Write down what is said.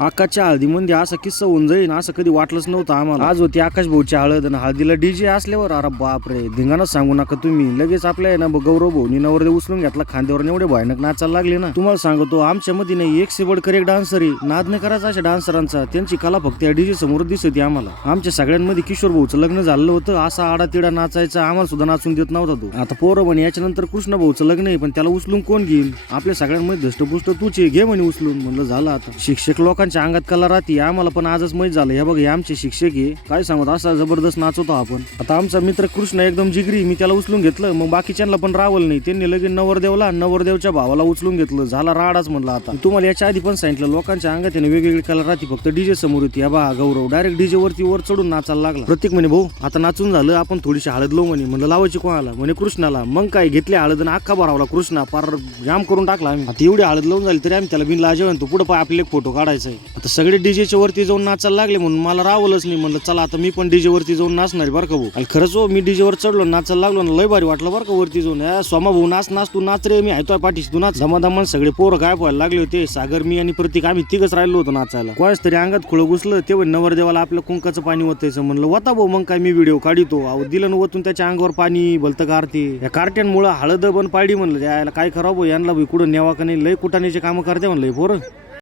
आकाशच्या हळदीमध्ये असं किस्सा होऊन जाईल असं कधी वाटलंच नव्हतं आम्हाला. आज होती आकाश भाऊची हळद आणि हळदीला डीजे असल्यावर अरे बापरे धिंगाणच सांगू नका तुम्ही. लगेच आपल्या ना गौरव भाऊनी नवरदेव उचलून घेतला खांद्यावर एवढे भयानक नाचायला लागले ना. तुम्हाला सांगतो आमच्या मध्ये नाही एक सिबडकर एक डान्सर आहे. नाद नाही करायचा अशा डान्सरांचा. त्यांची कला फक्त या डीजे समोर दिसत होती आम्हाला. आमच्या सगळ्यांमध्ये किशोर भाऊचं लग्न झालं होतं. असा आडा तिडा नाचायचा आम्हाला सुद्धा नाचून देत नव्हता तो. आता पोरं म्हणे याच्यानंतर कृष्ण भाऊचं लग्न आहे पण त्याला उचलून कोण घेईल? आपल्या सगळ्यांमध्ये धष्टपुष्ट तूच आहे, घे म्हणे उचलून. म्हणलं झालं आता. शिक्षक लोकांच्या अंगात कला राहते आम्हाला पण आजच माहीत झालं. हे बघ हे आमचे शिक्षक आहे. काय सांगत असा जबरदस्त नाचवतो आपण. आता आमचा मित्र कृष्ण एकदम जिगरी मी त्याला उचलून घेतलं. मग बाकीच्यांना पण रावल नाही. त्यांनी लगेच नवरदेवला नवरदेवच्या भावाला उचलून घेतलं. झाला राडाच म्हणला आता. तुम्हाला याच्या आधी पण सांगितलं लोकांच्या अंगात त्याने वेगवेगळी कला राहते. फक्त डीजे समोर होती बा गौरव. डायरेक्ट डीजे वरती वर चढून नाचायला लागला. प्रत्येक म्हणे भाऊ आता नाचून झालं. आपण थोडीशी हळद लो म्हणे. म्हणलं लावायची कोणाला? म्हणे कृष्णाला. मग काय घेतले हळद आणि अख्खा भरावला कृष्णा. पार जाम करून टाकला आम्ही. आता एवढी हळद लावून झाली तरी आम्ही त्याला बिन लाजेवन तो पुढे पाय आपले फोटो काढायचा आहे. आता सगळे डीजेच्या वरती जाऊन नाचायला लागले म्हणून मला रावलच नाही म्हणलं चला आता मी पण डीजे वरती जाऊन नाचणार बरं का भाऊ. आणि खरंच हो मी डीजे वर चढलो नाचायला लागलो ना लय भारी वाटलं बरं का वरती जाऊन. स्वामा भाऊ नाच नाच तू नाच रे मी आहे पाठीशी तू नाच. धमाधमान सगळे पोरं काय व्हायला लागले होते. सागर मी आणि प्रतीक आम्ही तिघच राहिलो होतो नाचायला. कोणाच तरी अंगात खुळं घुसलं तेव्हा नवरदेवाला आपलं कुंकाचं पाणी ओतायचं म्हणलं वता भाऊ मग काय मी व्हिडिओ काढितो. अहो दिलं न ओतून त्याच्या अंगावर पाणी भलतं कारते या कार्ट्यांमुळे हळद बन पाडी म्हणलं यायला काय करावं यांना भाई कुठं नेवा का नाही लय कुटाण्याचे कामं करते म्हणलं पोरं.